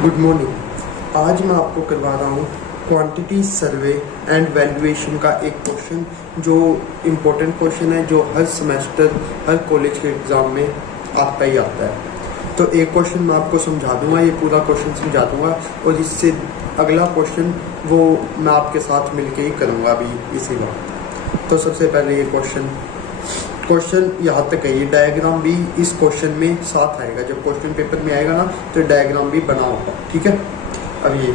Good morning. आज मैं आपको करवा रहा हूँ क्वांटिटी सर्वे एंड वैल्यूएशन का एक क्वेश्चन जो इम्पोर्टेंट क्वेश्चन है, जो हर सेमेस्टर हर कॉलेज के एग्ज़ाम में आता ही आता है। तो एक क्वेश्चन मैं आपको समझा दूंगा, ये पूरा क्वेश्चन समझा दूंगा और इससे अगला क्वेश्चन वो मैं आपके साथ मिलके ही करूँगा अभी इसी वक्त। तो सबसे पहले ये क्वेश्चन यहाँ तक है। ये डायग्राम भी इस क्वेश्चन में साथ आएगा, जब क्वेश्चन पेपर में आएगा ना तो डायग्राम भी बना होगा, ठीक है। अब ये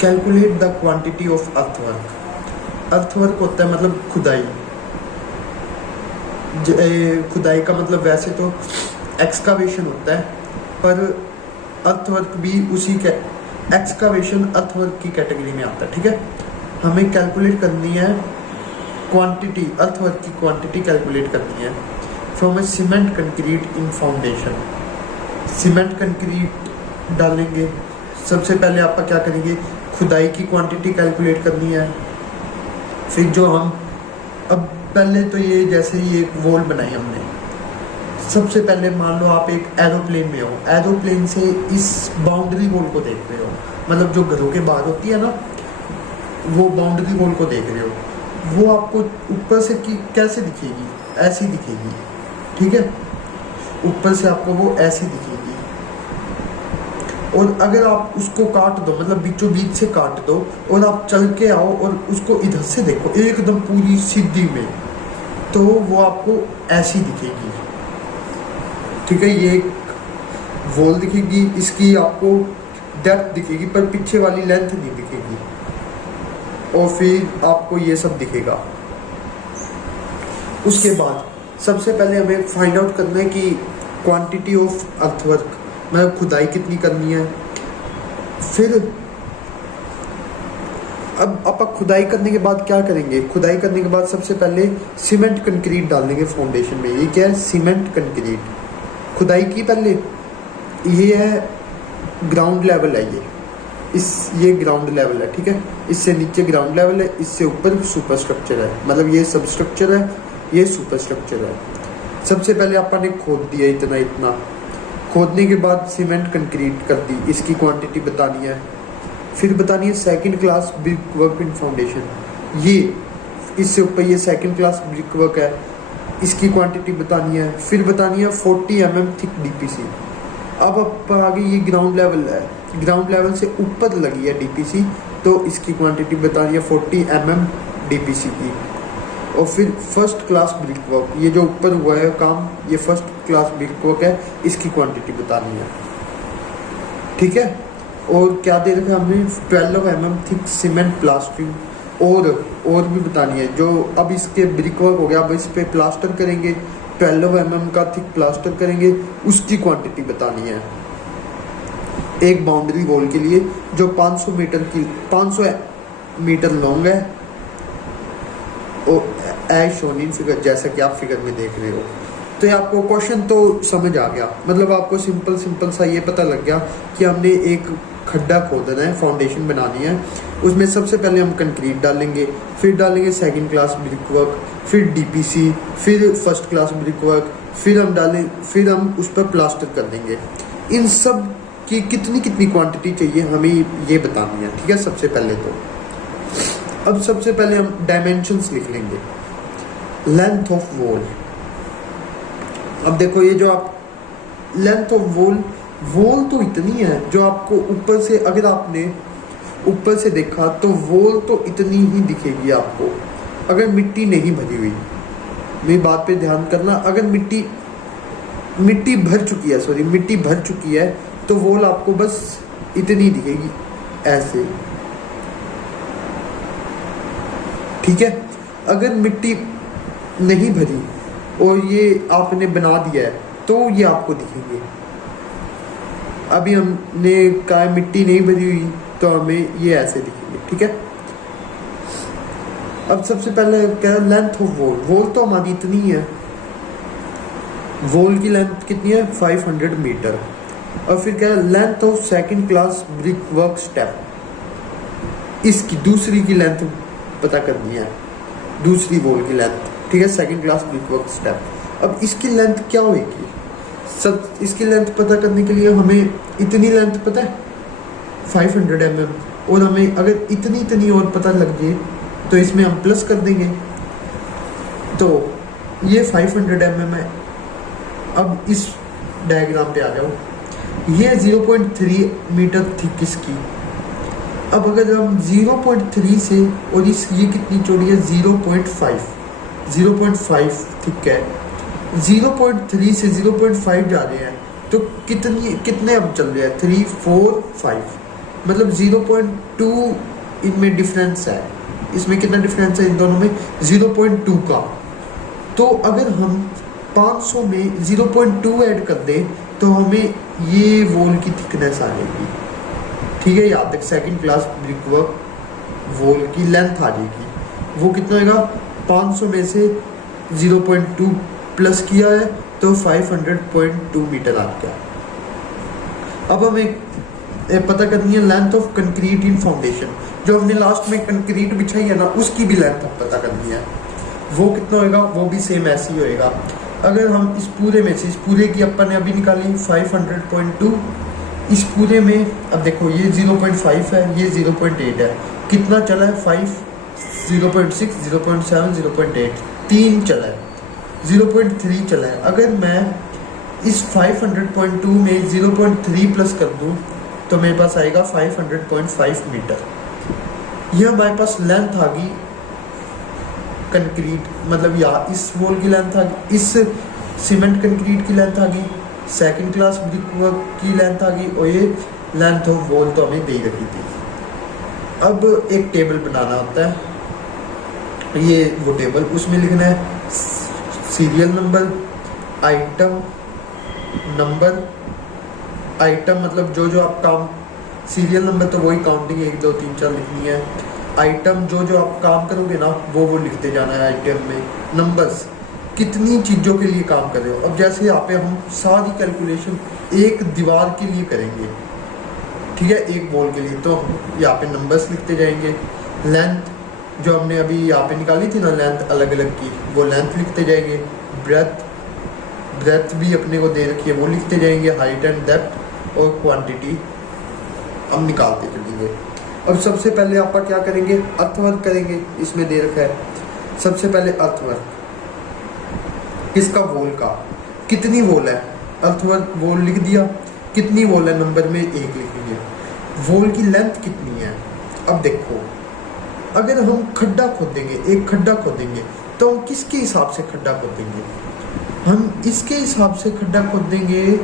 calculate the quantity of earthwork. Earthwork होता है मतलब खुदाई। खुदाई का मतलब वैसे तो एक्सकावेशन होता है, पर अर्थवर्क भी उसी के एक्सकावेशन अर्थवर्क की कैटेगरी में आता है, ठीक है। हमें कैलकुलेट करनी है क्वांटिटी, अर्थवर्क की क्वांटिटी कैलकुलेट करनी है from A cement concrete in foundation. Cement concrete डालेंगे, सबसे पहले आप क्या करेंगे, खुदाई की क्वांटिटी कैलकुलेट करनी है। फिर जो हम अब पहले तो ये जैसे ये एक वॉल बनाई हमने, सबसे पहले मान लो आप एक एरोप्लेन में हो, एरोप्लेन से इस बाउंड्री वॉल को देख रहे हो, मतलब जो घरों के बाहर होती है ना, वो बाउंड्री वॉल को देख रहे हो। वो आपको ऊपर से कैसे दिखेगी, ऐसी दिखेगी, ठीक है। ऊपर से आपको वो ऐसी दिखेगी, और अगर आप उसको काट दो, मतलब बीचों बीच से काट दो और आप चल के आओ और उसको इधर से देखो एकदम पूरी सीधी में, तो वो आपको ऐसी दिखेगी, ठीक है। ये वॉल दिखेगी, इसकी आपको डेप्थ दिखेगी पर पीछे वाली लेंथ नहीं दिखेगी, और फिर आपको ये सब दिखेगा। उसके बाद सबसे पहले हमें फाइंड आउट करना है कि क्वांटिटी ऑफ अर्थवर्क, मतलब खुदाई कितनी करनी है। फिर अब आप खुदाई करने के बाद क्या करेंगे, खुदाई करने के बाद सबसे पहले सीमेंट कंक्रीट डाल देंगे फाउंडेशन में। ये क्या है, सीमेंट कंक्रीट। खुदाई की पहले, ये है ग्राउंड लेवल है, ये ग्राउंड लेवल है, ठीक है। इससे नीचे ग्राउंड लेवल है, इससे ऊपर सुपर स्ट्रक्चर है, मतलब ये सब स्ट्रक्चर है, ये सुपर स्ट्रक्चर है। सबसे पहले आपने खोद दिया इतना इतना, खोदने के बाद सीमेंट कंक्रीट कर दी, इसकी क्वांटिटी बतानी है। फिर बतानी है second class brick work in foundation, ये इससे ऊपर ये सेकंड क्लास ब्रिक वर्क है, इसकी क्वांटिटी बतानी है। फिर बतानी है 40 mm थिक डीपीसी। अब आगे ये ग्राउंड लेवल है, ग्राउंड लेवल से ऊपर लगी है डीपीसी, तो इसकी क्वांटिटी बतानी है 40 mm डीपीसी की। और फिर फर्स्ट क्लास ब्रिक वर्क, ये जो ऊपर हुआ है काम, ये फर्स्ट क्लास ब्रिक वर्क है, इसकी क्वांटिटी बतानी है, ठीक है। और क्या दे रखा है हमने, 12 mm थिक सीमेंट प्लास्टरिंग, और भी बतानी है। जो अब इसके ब्रिक वर्क हो गया, अब इस पे प्लास्टर करेंगे, 12 mm का थिक प्लास्टर करेंगे, उसकी क्वांटिटी बतानी है एक बाउंड्री वॉल के लिए, जो 500 मीटर लॉन्ग है, और एज शोन इन फिगर, जैसा कि आप फिगर में देख रहे हो। तो ये आपको क्वेश्चन तो समझ आ गया, मतलब आपको सिंपल सा ये पता लग गया कि हमने एक खड्डा खोदना है, फाउंडेशन बनानी है। उसमें सबसे पहले हम कंक्रीट डालेंगे, फिर डालेंगे सेकंड क्लास ब्रिक वर्क, फिर डीपीसी, फिर फर्स्ट क्लास ब्रिक वर्क, फिर हम उस पर प्लास्टर कर देंगे। इन सब की कितनी क्वांटिटी चाहिए हमें ये बतानी है, ठीक है। सबसे पहले तो अब सबसे पहले हम डायमेंशंस लिख लेंगे। लेंथ ऑफ वॉल, अब देखो ये जो आप लेंथ ऑफ वॉल तो इतनी है, जो आपको ऊपर से, अगर आपने ऊपर से देखा तो वॉल तो इतनी ही दिखेगी आपको, अगर मिट्टी नहीं भरी हुई। मेरी बात पे ध्यान करना, अगर मिट्टी भर चुकी है तो वॉल आपको बस इतनी दिखेगी, ऐसे, ठीक है। अगर मिट्टी नहीं भरी और ये आपने बना दिया है तो ये आपको दिखेंगे। अभी हमने कहा मिट्टी नहीं भरी हुई तो हमें ये ऐसे दिखेंगे, ठीक है। अब सबसे पहले क्या है, लेंथ ऑफ वॉल तो हमारी इतनी है, वॉल की लेंथ कितनी है, 500 मीटर। और फिर क्या है, length of second class brick work step, इसकी दूसरी की लेंथ पता करनी है, दूसरी वॉल की लेंथ, ठीक है, second class brick work step. अब इसकी लेंथ क्या होगी, सब इसकी लेंथ पता करने के लिए हमें इतनी लेंथ पता है, 500 mm, और हमें अगर इतनी इतनी और पता लग जाए तो इसमें हम प्लस कर देंगे। तो ये 500 mm है। अब इस डायग्राम पे आ जाओ, ये 0.3 मीटर थिक इसकी। अब अगर हम 0.3 से, और इस ये कितनी चौड़ी है 0.5 थिक है, 0.3 से 0.5 जा रहे हैं तो कितने अब चल रहे हैं 3 4 5, मतलब 0.2 इनमें डिफरेंस है। इसमें कितना डिफरेंस है इन दोनों में 0.2 का। तो अगर हम 500 में 0.2 ऐड कर दें तो हमें ये वॉल की थिकनेस आ जाएगी। ठीक है, याद तक second class brick work wall की लेंथ आ जाएगी। वो कितना होगा, 500 में से 0.2 प्लस किया है तो 500.2 मीटर आ गया। अब हमें पता करनी है length of concrete in foundation. जो हमने लास्ट में कंक्रीट बिछाई है ना, उसकी भी लेंथ पता करनी है। वो कितना होएगा, वो भी सेम ऐसे ही होएगा। अगर हम इस पूरे में से, इस पूरे की अपन ने अभी निकाली 500.2, इस पूरे में अब देखो ये 0.5 है, ये 0.8 है, कितना चला है 5, 0.6, 0.7, 0.8, 3 चला है, 0.3 चला है। अगर मैं इस 500.2 में 0.3 प्लस कर दूं तो मेरे पास आएगा 500.5 मीटर। यह हमारे पास लेंथ आ गई कंक्रीट, मतलब या इस वॉल की लेंथ आ गई, इस सीमेंट कंक्रीट की लेंथ आ गई, सेकंड क्लास ब्रिक वर्क की लेंथ आ गई, और ये लेंथ ऑफ वॉल तो हमें दे ही रखी थी। अब एक टेबल बनाना होता है, ये वो टेबल, उसमें लिखना है serial number, item number, item मतलब जो जो आप काम, सीरियल नंबर तो वही काउंटिंग 1 2 3 4 लिखनी है। आइटम जो जो आप काम करोगे ना वो लिखते जाना है आइटम में। नंबर्स कितनी चीज़ों के लिए काम कर रहे हो। अब जैसे यहाँ पे हम सारी कैलकुलेशन एक दीवार के लिए करेंगे, ठीक है, एक वॉल के लिए, तो यहाँ पे नंबर्स लिखते जाएंगे। लेंथ जो हमने अभी यहाँ पे निकाली थी ना लेंथ अलग अलग की, वो लेंथ लिखते जाएंगे। ब्रेथ भी अपने को दे रखी है, वो लिखते जाएंगे। हाइट एंड डेप्थ और क्वांटिटी हम निकालते चलेंगे। अब सबसे पहले आप क्या करेंगे, अर्थवर्क करेंगे। इसमें दे रखा है सबसे पहले अर्थवर्क किसका, वॉल का। कितनी वॉल है, अर्थवर्क वॉल लिख दिया, कितनी वॉल है नंबर में 1 लिखेंगे। वॉल की लेंथ कितनी है। अब देखो अगर हम खड्डा खोदेंगे, एक खड्डा खोदेंगे, तो हम किसके हिसाब से खड्डा खोदेंगे, हम इसके हिसाब से खड्डा खोदेंगे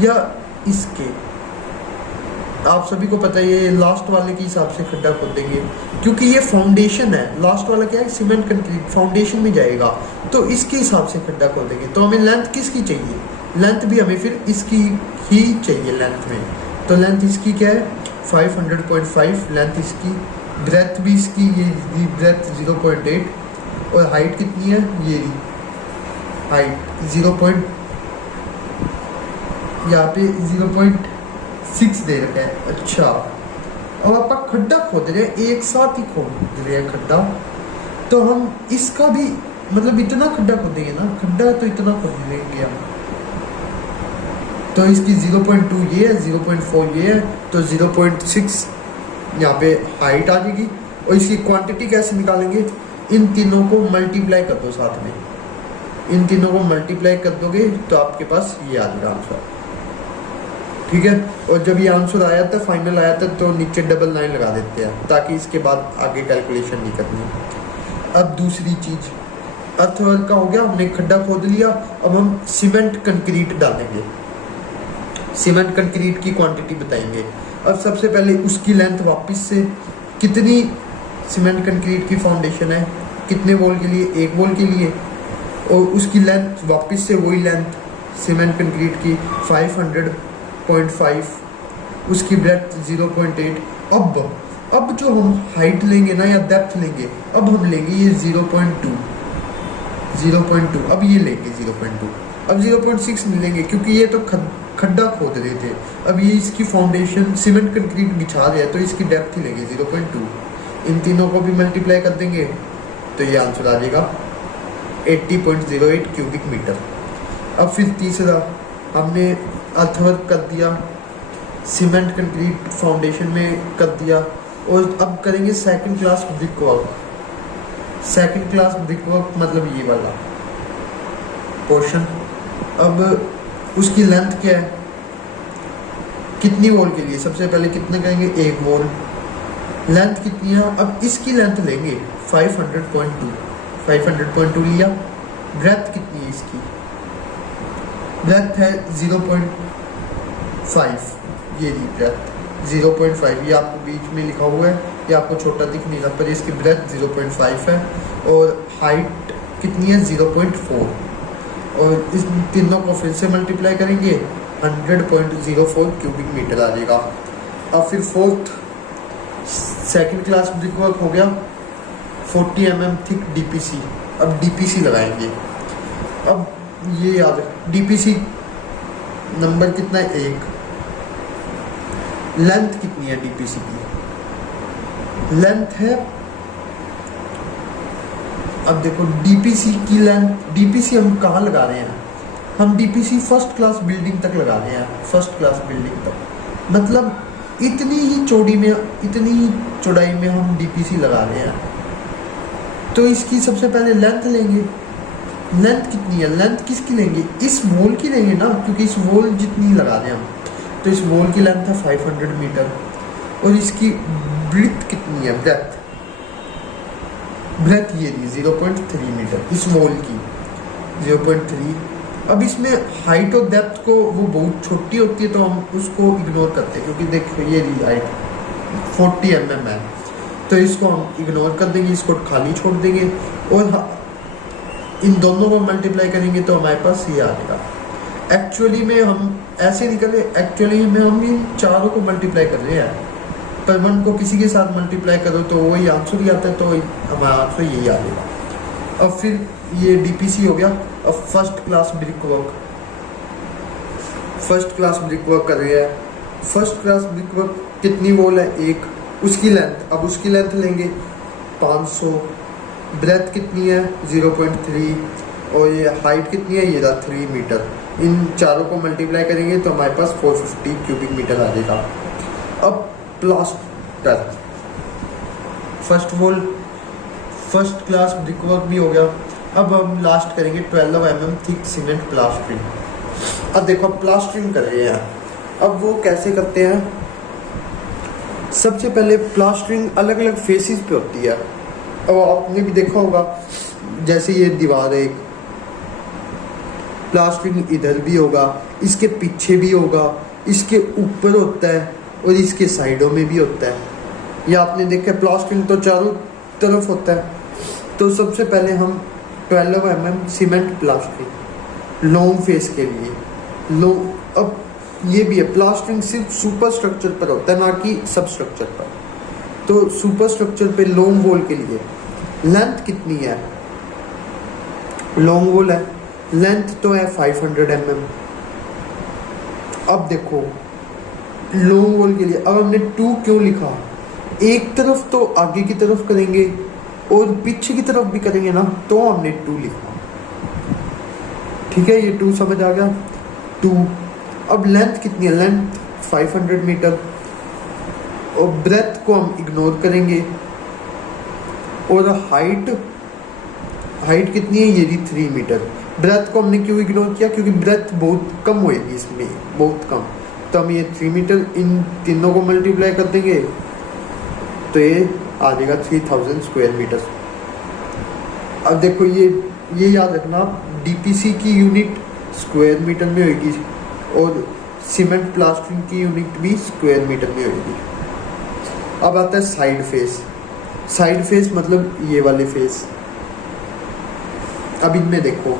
या इसके। आप सभी को पता है ये लास्ट वाले के हिसाब से खड्डा खोदेंगे, क्योंकि ये फाउंडेशन है। लास्ट वाला क्या है, सीमेंट कंक्रीट फाउंडेशन में जाएगा, तो इसके हिसाब से खड्डा खोदेंगे। तो हमें लेंथ किसकी चाहिए, लेंथ भी हमें फिर इसकी ही चाहिए लेंथ में। तो लेंथ इसकी क्या है 500.5 लेंथ इसकी। ब्रेथ भी इसकी, ये ब्रेथ 0.8, और हाइट कितनी है, ये हाइट 0. यहाँ पे 0.6 दे रखा है। अच्छा, अब आप खड्डा खोद रहे हैं, एक साथ ही खोद रहे हैं खड्डा, तो हम इसका भी मतलब इतना खड्डा खोदेंगे ना, खड्डा तो इतना खोद लेंगे हम। तो इसकी 0.2 ये है, 0.4 ये है, तो 0.6 यहाँ पे हाइट आ जाएगी। और इसकी क्वांटिटी कैसे निकालेंगे, इन तीनों को मल्टीप्लाई कर दो साथ में, इन तीनों को मल्टीप्लाई कर दोगे तो आपके पास ये आ जाएगा आंसर। ठीक है, और जब ये आंसर आया था, फाइनल आया था, तो नीचे डबल लाइन लगा देते हैं ताकि इसके बाद आगे कैलकुलेशन नहीं करनी। अब दूसरी चीज, अर्थवर्क का हो गया, हमने खड्डा खोद लिया। अब हम सीमेंट कंक्रीट डालेंगे, सीमेंट कंक्रीट की क्वांटिटी बताएंगे। अब सबसे पहले उसकी लेंथ वापस से, कितनी सीमेंट कंक्रीट की फाउंडेशन है, कितने वॉल के लिए, एक वॉल के लिए, और उसकी लेंथ वापस से वही लेंथ सीमेंट कंक्रीट की 500.5, उसकी ब्रेथ 0.8। अब जो हम हाइट लेंगे ना या डेप्थ लेंगे, अब हम लेंगे ये 0.2, अब ये लेंगे 0.2। अब 0.6 नहीं लेंगे क्योंकि ये तो खड्डा खोद रहे थे। अब ये इसकी फाउंडेशन सीमेंट कंक्रीट बिछा रहे हैं, तो इसकी डेप्थ ही लेंगे 0.2। इन तीनों को भी मल्टीप्लाई कर देंगे तो ये आंसर आ जाएगा 80.08 क्यूबिक मीटर। अब फिर तीसरा, हमने अर्थवर्क कर दिया, सीमेंट कंक्रीट फाउंडेशन में कर दिया। और अब करेंगे second class brick work. Second class brick work मतलब ये वाला पोर्शन। अब उसकी लेंथ क्या है, कितनी वॉल के लिए, सबसे पहले कितने करेंगे, एक वॉल। लेंथ कितनी है, अब इसकी लेंथ लेंगे 500.2 लिया। ब्रेथ कितनी है इसकी, ब्रेथ है 0.5, ये ली ब्रेथ 0.5, ये आपको बीच में लिखा हुआ है, ये आपको छोटा दिख नहीं रहा पर इसकी ब्रेथ 0.5 है। और हाइट कितनी है 0.4, और इस तीनों को फिर से मल्टीप्लाई करेंगे 100.04 क्यूबिक मीटर आ जाएगा। अब फिर fourth second class brick work हो गया 40 mm थिक डीपीसी। अब डीपीसी लगाएंगे। अब ये याद है डीपीसी नंबर कितना है, 1। लेंथ कितनी है डीपीसी की, लेंथ है, अब देखो डीपीसी की लेंथ, डीपीसी हम कहाँ लगा रहे हैं, हम डीपीसी फर्स्ट क्लास बिल्डिंग तक लगा रहे हैं। फर्स्ट क्लास बिल्डिंग तक मतलब इतनी ही चौड़ी में, इतनी ही चौड़ाई में हम डीपीसी लगा रहे हैं। तो इसकी सबसे पहले लेंथ लेंगे। लेंथ कितनी है, लेंथ किसकी लेंगे, इस वॉल की लेंगे ना, क्योंकि इस वॉल जितनी लगा रहे हैं हम। तो इस वॉल की लेंथ है 500 मीटर। और इसकी ब्रेथ कितनी है, ब्रेथ ये नहीं 0.3 मीटर, इस वॉल की 0.3। अब इसमें हाइट और डेप्थ को वो बहुत छोटी होती है तो हम उसको इग्नोर करते हैं, क्योंकि देखो ये हाइट 40 mm है, तो इसको हम इग्नोर कर देंगे, इसको खाली छोड़ देंगे। और इन दोनों को मल्टीप्लाई करेंगे तो हमारे पास ये आ जाएगा। एक्चुअली में हम ऐसे नहीं कर रहे, एक्चुअली में हम इन चारों को मल्टीप्लाई कर रहे हैं, पर वन को किसी के साथ मल्टीप्लाई करो तो वही आंसर ही आता है, तो हमारा आंसर यही आ जाएगा। अब फिर ये डीपीसी हो गया। अब first class brick work, first class brick work कर रहे हैं। फर्स्ट क्लास ब्रिक वर्क कितनी वॉल है, 1, उसकी लेंथ, अब उसकी लेंथ लेंगे 500, ब्रेथ कितनी है 0.3, और ये हाइट कितनी है, ये रहा 3 मीटर। इन चारों को मल्टीप्लाई करेंगे तो हमारे पास 450 क्यूबिक मीटर आ जाएगा। अब plaster, first wall first class brick work भी हो गया। अब हम लास्ट करेंगे 12 mm थिक सीमेंट प्लास्टरिंग। अब देखो प्लास्टरिंग कर रहे हैं, अब वो कैसे करते हैं, सबसे पहले प्लास्टरिंग अलग अलग फेसिस पे होती है। अब आपने भी देखा होगा, जैसे ये दीवार है, एक प्लास्टरिंग इधर भी होगा, इसके पीछे भी होगा, इसके ऊपर होता है और इसके साइडों में भी होता है। ये आपने देखा प्लास्टरिंग तो चारों तरफ होता है। तो सबसे पहले हम 12 mm cement plastering long face के लिए अब ये भी है, प्लास्टरिंग सिर्फ सुपर स्ट्रक्चर पर होता है ना कि सब स्ट्रक्चर पर। तो सुपर स्ट्रक्चर पे लॉन्ग वॉल के लिए लेंथ कितनी है, लॉन्ग वॉल है, लेंथ तो है 500 mm। अब देखो लॉन्ग वॉल के लिए अब हमने 2 क्यों लिखा, एक तरफ तो आगे की तरफ करेंगे और पीछे की तरफ भी करेंगे ना, तो हमने 2 लिखा। ठीक है, ये 2 समझ आ गया, 2। अब लेंथ कितनी है, लेंथ 500 मीटर, और ब्रेथ को हम इग्नोर करेंगे। और हाइट कितनी है, ये 3 मीटर। ब्रेथ को हमने क्यों इग्नोर किया, क्योंकि ब्रेथ बहुत कम होएगी इसमें, बहुत कम। तो हम ये 3 मीटर इन तीनों को मल्टीप्लाई कर देंगे तो ये आ जाएगा 3000 स्क्वायर मीटर। अब देखो ये याद रखना, डीपीसी की यूनिट स्क्वायर मीटर में होगी और सीमेंट प्लास्टरिंग की यूनिट भी स्क्वायर मीटर में होगी। अब आता है साइड फेस। साइड फेस मतलब ये वाले फेस। अब इनमें देखो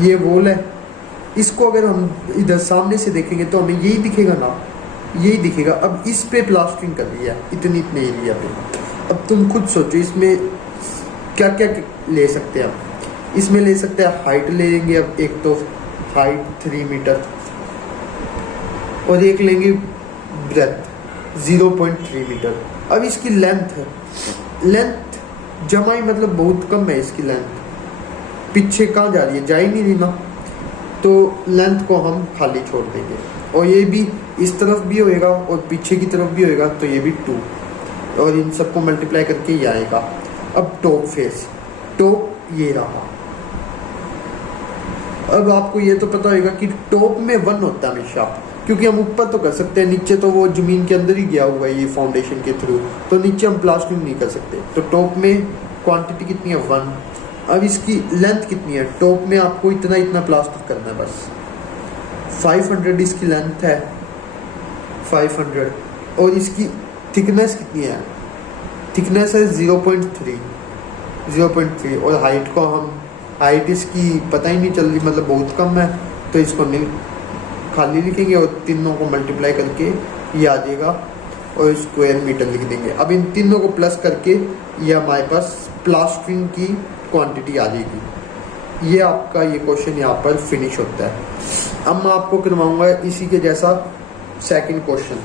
ये वॉल है, इसको अगर हम इधर सामने से देखेंगे तो हमें यही दिखेगा ना, यही दिखेगा। अब इस पे प्लास्टरिंग कर रही है इतने एरिया पे। अब तुम खुद सोचो इसमें क्या क्या ले सकते हैं। इसमें ले सकते हैं हाइट ले लेंगे, अब एक तो हाइट 3 मीटर और एक लेंगे ब्रेथ 0.3 मीटर। अब इसकी लेंथ है, लेंथ जमाई मतलब बहुत कम है इसकी लेंथ, पीछे कहाँ जा रही है, जा ही नहीं रही ना, तो लेंथ को हम खाली छोड़ देंगे। और ये भी इस तरफ भी होएगा और पीछे की तरफ भी होएगा, तो ये भी 2, और इन सबको मल्टीप्लाई करके ये आएगा। अब टॉप फेस, टॉप ये रहा। अब आपको ये तो पता होगा कि टॉप में 1 होता है हमेशा, क्योंकि हम ऊपर तो कर सकते हैं, नीचे तो वो ज़मीन के अंदर ही गया हुआ है ये फाउंडेशन के थ्रू, तो नीचे हम प्लास्टरिंग नहीं कर सकते। तो टॉप में क्वांटिटी कितनी है 1। अब इसकी लेंथ कितनी है, टॉप में आपको इतना इतना प्लास्टर करना है बस, 500 इसकी लेंथ है 500, और इसकी थिकनेस कितनी है, थिकनेस है 0.3, और हाइट को हम, हाइट इसकी पता ही नहीं चल रही, मतलब बहुत कम है, तो इसको नहीं खाली लिखेंगे और तीनों को मल्टीप्लाई करके ये आ जाएगा और स्क्वायर मीटर लिख देंगे। अब इन तीनों को प्लस करके ये हमारे पास प्लास्टरिंग की क्वांटिटी आ जाएगी। ये आपका ये क्वेश्चन यहाँ पर फिनिश होता है। अब मैं आपको करवाऊंगा इसी के जैसा सेकंड क्वेश्चन।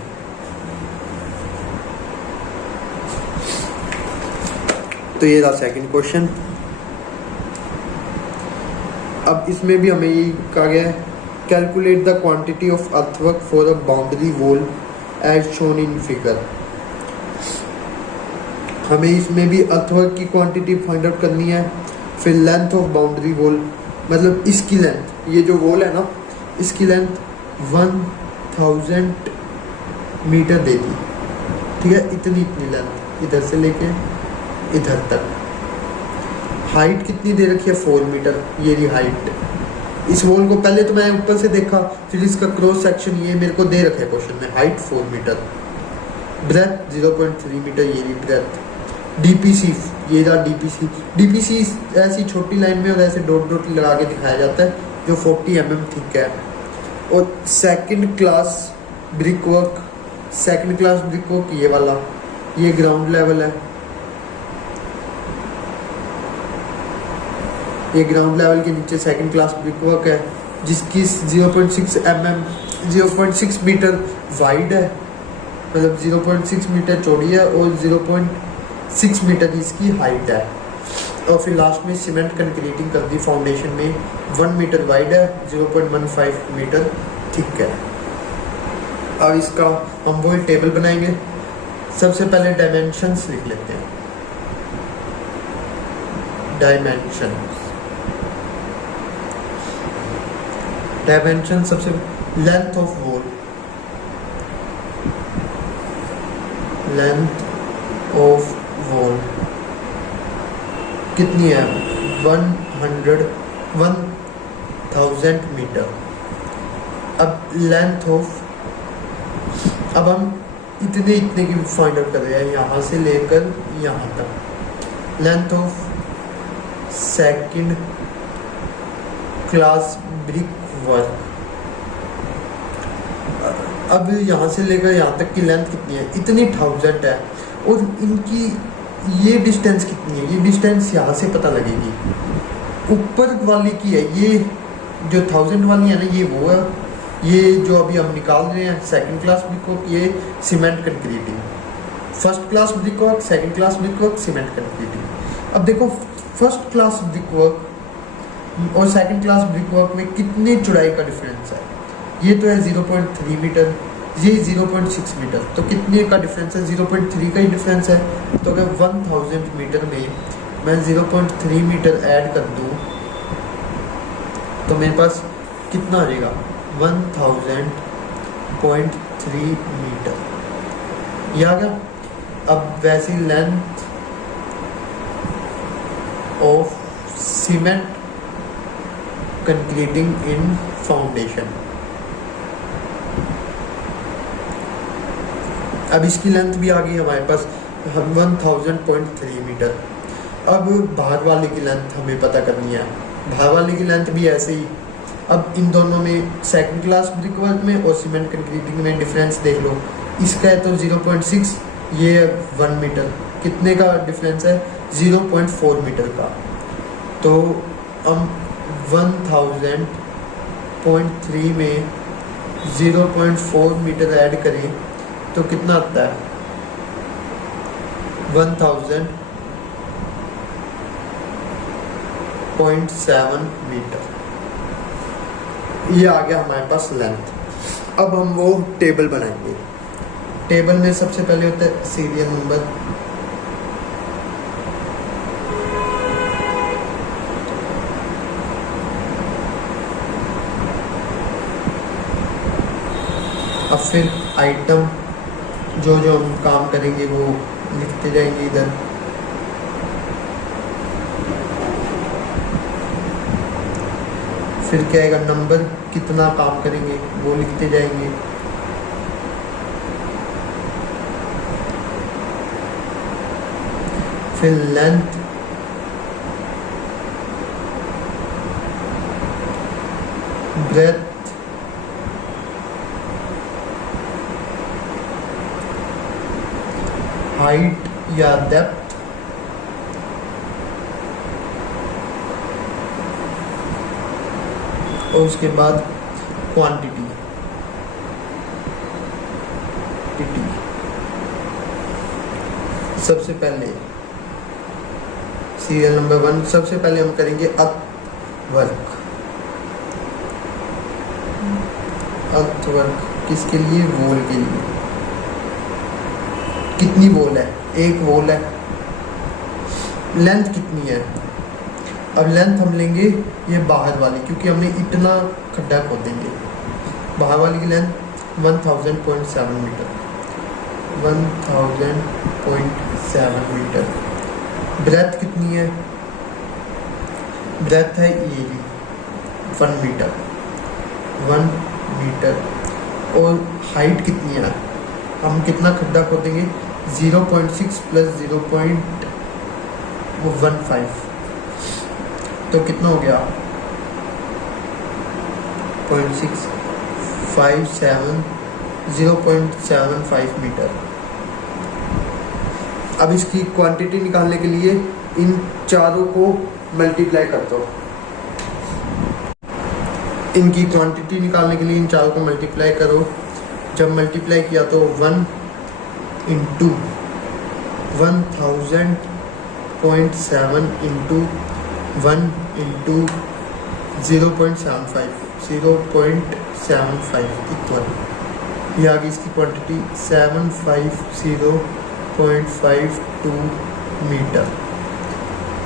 तो ये रहा सेकंड क्वेश्चन। अब इसमें भी हमें ये कहा गया है, calculate the quantity of earthwork for a boundary wall as shown in figure. हमें इसमें भी अर्थवर्क की क्वांटिटी फाइंड आउट करनी है, फिर लेंथ ऑफ बाउंड्री वॉल, मतलब इसकी लेंथ, ये जो वॉल है ना, इसकी लेंथ 1000 मीटर देगी, ठीक है, इतनी लेंथ इधर से लेके इधर तक। हाइट कितनी दे रखी है 4 मीटर, ये रही हाइट। इस वॉल को पहले तो मैं ऊपर से देखा, फिर इसका क्रॉस सेक्शन ये मेरे को दे रखा है क्वेश्चन में, हाइट 4 मीटर, ब्रेथ 0.3 मीटर, ये रही ब्रेथ। डीपीसी, ये रहा डीपीसी। डीपीसी ऐसी छोटी लाइन में और ऐसे डॉट डॉट लगा के दिखाया जाता है, जो 40 mm थिक है। और second class brick work, second class brick work ये वाला, ये ग्राउंड लेवल है, ये ग्राउंड लेवल के नीचे सेकंड क्लास ब्रिक वर्क है, जिसकी 0.6 मीटर वाइड है, मतलब 0.6 मीटर चौड़ी है और 0.6 मीटर इसकी हाइट है। और फिर लास्ट में सीमेंट कंक्रीटिंग कर दी फाउंडेशन में, 1 मीटर वाइड है, 0.15 मीटर थिक है। अब इसका हम वो टेबल बनाएंगे। सबसे पहले डायमेंशंस लिख लेते हैं। डायमेंशन सबसे, length of wall, length of wall कितनी है 1000 मीटर। अब लेंथ ऑफ, अब हम इतने की फाइंड आउट कर रहे हैं, यहाँ से लेकर यहाँ तक। Length of second class brick work, अब यहाँ से लेकर यहाँ तक की लेंथ कितनी है, इतनी 1000 है, और इनकी ये डिस्टेंस कितनी है, ये डिस्टेंस यहाँ से पता लगेगी। ऊपर वाली की है, ये जो 1000 वाली है ना, ये वो है, ये जो अभी हम निकाल रहे हैं सेकंड क्लास ब्रिकवर्क, ये cement concreting. First class brickwork, second class brickwork, cement concreting. अब देखो फर्स्ट क्लास ब्रिकवर्क और सेकंड क्लास ब्रिकवर्क में कितनी चौड़ाई का डिफरेंस है, ये तो है 0.3 मीटर, ये 0.6 मीटर, तो कितने का डिफरेंस है, 0.3 का ही डिफरेंस है। तो अगर 1000 मीटर में मैं 0.3 मीटर ऐड कर दूं तो मेरे पास कितना आ जाएगा, 1000.3 मीटर, ये आ गया। अब वैसी length of cement concreting in foundation, अब इसकी लेंथ भी आ गई हमारे पास 1000.3 मीटर। अब बाहर वाले की लेंथ हमें पता करनी है, बाहर वाले की लेंथ भी ऐसे ही। अब इन दोनों में सेकंड क्लास ब्रिकवर्क में और सीमेंट कंक्रीटिंग में डिफरेंस देख लो, इसका है तो 0.6, ये 1 मीटर, कितने का डिफरेंस है, 0.4 मीटर का। तो हम 1000.3 में 0.4 मीटर ऐड करें तो कितना आता है, 1000.7 मीटर, ये आ गया हमारे पास लेंथ। अब हम वो टेबल बनाएंगे। टेबल में सबसे पहले होता है सीरियल नंबर, अब फिर आइटम, जो जो हम काम करेंगे वो लिखते जाएंगे इधर। फिर क्या आएगा, नंबर, कितना काम करेंगे वो लिखते जाएंगे। फिर लेंथ, ब्रेथ, हाइट या डेप्थ, और उसके बाद क्वांटिटी। सबसे पहले सीरियल नंबर 1, सबसे पहले हम करेंगे वर्क। वर्क किसके लिए, वॉल के लिए। कितनी वॉल है, एक वॉल है। लेंथ कितनी है, अब लेंथ हम लेंगे ये बाहर वाली, क्योंकि हमने इतना खड्डा खोदेंगे। बाहर वाली की लेंथ 1000.7 मीटर, 1000.7 मीटर। ब्रेथ कितनी है, ब्रेथ है ये 1 मीटर, 1 मीटर। और हाइट कितनी है, हम कितना खड्डा खोदेंगे, 0.6 प्लस 0.15, तो कितना हो गया 0.75 मीटर। अब इसकी क्वांटिटी निकालने के लिए इन चारों को मल्टीप्लाई कर दो। इनकी क्वांटिटी निकालने के लिए इन चारों को मल्टीप्लाई करो। जब मल्टीप्लाई किया तो 1 इंटू 1000.7 इंटू 1 इंटू 0.75 इक्वल, ये आ गई इसकी क्वांटिटी 750.52 मीटर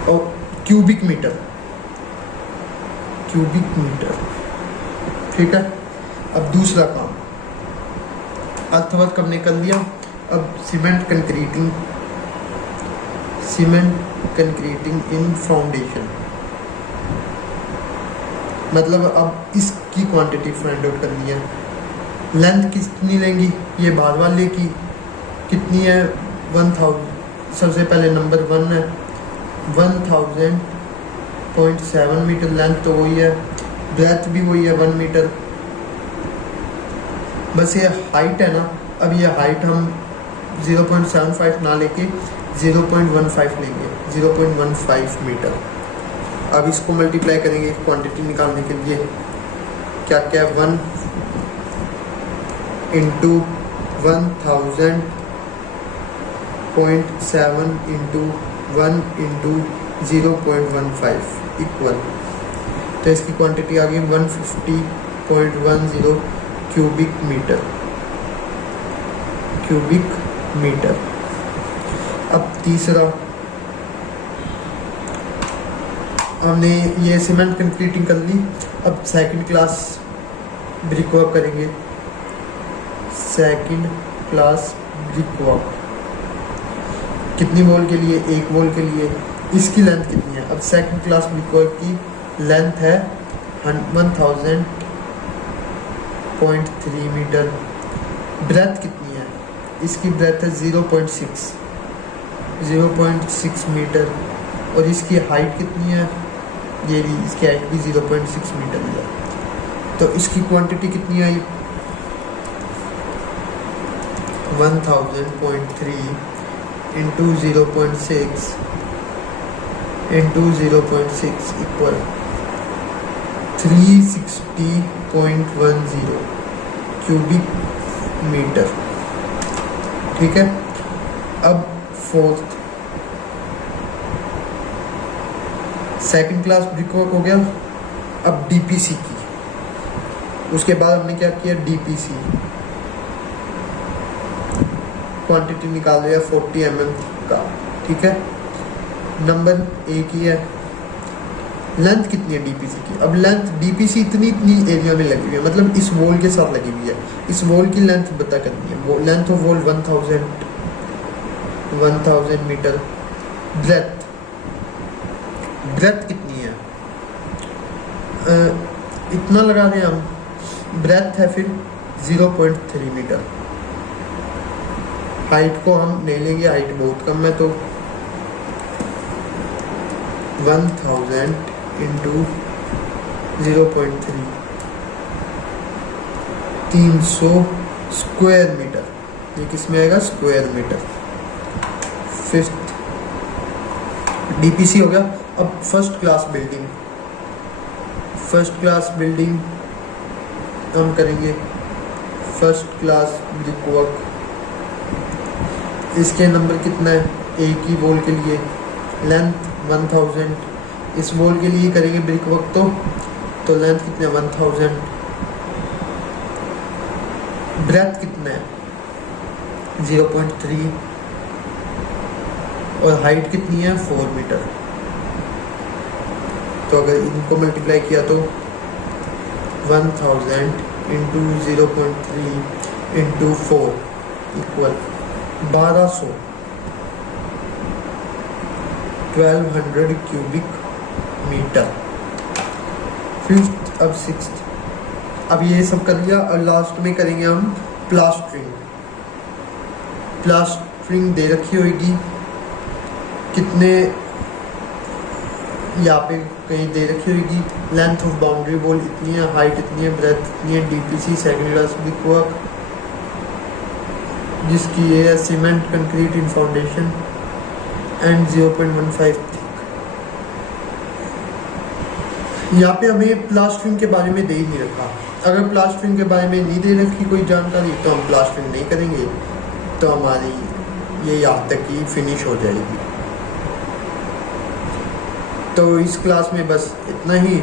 और क्यूबिक मीटर। ठीक है। अब दूसरा काम, अर्थवर्क हमने कर लिया। अब सीमेंट कंक्रीटिंग इन फाउंडेशन, मतलब अब इसकी क्वांटिटी फाइंड आउट करनी है। लेंथ कितनी लेंगी, ये बाहर वाले की कितनी है, 1000। सबसे पहले नंबर 1 है, 1000.7 मीटर लेंथ तो वही है, ब्रेथ भी वही है 1 मीटर। बस ये हाइट है ना, अब ये हाइट हम 0.75 ना लेके 0.15 लेंगे, 0.15 मीटर। अब इसको मल्टीप्लाई करेंगे क्वांटिटी निकालने के लिए। क्या क्या, 1 इंटू 1000.7 इंटू 1 इंटू 0.15 इक्वल, तो इसकी क्वांटिटी आ गई 150.10 क्यूबिक मीटर। अब तीसरा, हमने ये सीमेंट कंक्रीटिंग कर ली। अब सेकंड क्लास ब्रिक वर्क करेंगे। सेकंड क्लास ब्रिक वर्क कितनी वॉल के लिए, एक वॉल के लिए। इसकी लेंथ कितनी है, अब सेकंड क्लास ब्रिक वर्क की लेंथ है 1000.3 मीटर। ब्रेथ कितनी है, इसकी ब्रेथ है 0.6 मीटर। और इसकी हाइट कितनी है, ये भी इसकी हाइट भी 0.6 मीटर है। तो इसकी क्वांटिटी कितनी आई, 1000.3 into 0.6 into 0.6 equal 360.10 cubic metre. ठीक है। अब fourth, second class brick work हो गया। अब डीपीसी की, उसके बाद हमने क्या किया, डीपीसी क्वांटिटी निकाल लिया 40 mm का, ठीक है। नंबर एक ही है। लेंथ कितनी है डीपीसी की? अब लेंथ डीपीसी इतनी एरिया में लगी हुई है, मतलब इस वॉल के साथ लगी हुई है। इस वॉल की लेंथ बता करनी है, वो length of wall 1000 metre. Breadth कितनी है? इतना लगा रहे हैं हम। ब्रेथ है फिर 0.3 मीटर। हाइट को हम नहीं लेंगे, हाइट बहुत कम है, तो 1000 इंटू 0.3 300 स्क्वायर मीटर। ये किस में आएगा? Square metre. फिफ्थ डीपीसी हो गया। अब फर्स्ट क्लास बिल्डिंग हम करेंगे। फर्स्ट क्लास ब्रिक वर्क, इसके नंबर कितना है? एक ही वॉल के लिए लेंथ 1000। इस वॉल के लिए करेंगे ब्रिक वर्क, तो लेंथ कितना है? 1000। ब्रेथ कितना है? 0.3 और हाइट कितनी है? 4 मीटर। तो अगर इनको मल्टीप्लाई किया तो 1000 into 0.3 into 4 equal 1200 1200 cubic metre. Fifth. अब सिक्स्थ। अब ये सब कर लिया और लास्ट में करेंगे हम प्लास्टरिंग। प्लास्टरिंग दे रखी होगी कितने, यहाँ पे कहीं दे रखी होगी। लेंथ ऑफ बाउंड्री वॉल इतनी है, हाइट इतनी है, ब्रेथ इतनी है। DPC second class brick work, जिसकी ये है cement concrete in foundation and 0.15 thick. यहाँ पे हमें प्लास्टरिंग के बारे में दे ही नहीं रखा। अगर प्लास्टरिंग के बारे में नहीं दे रखी कोई जानकारी तो हम प्लास्टरिंग नहीं करेंगे, तो हमारी ये यहाँ तक ही फिनिश हो जाएगी। तो इस क्लास में बस इतना ही।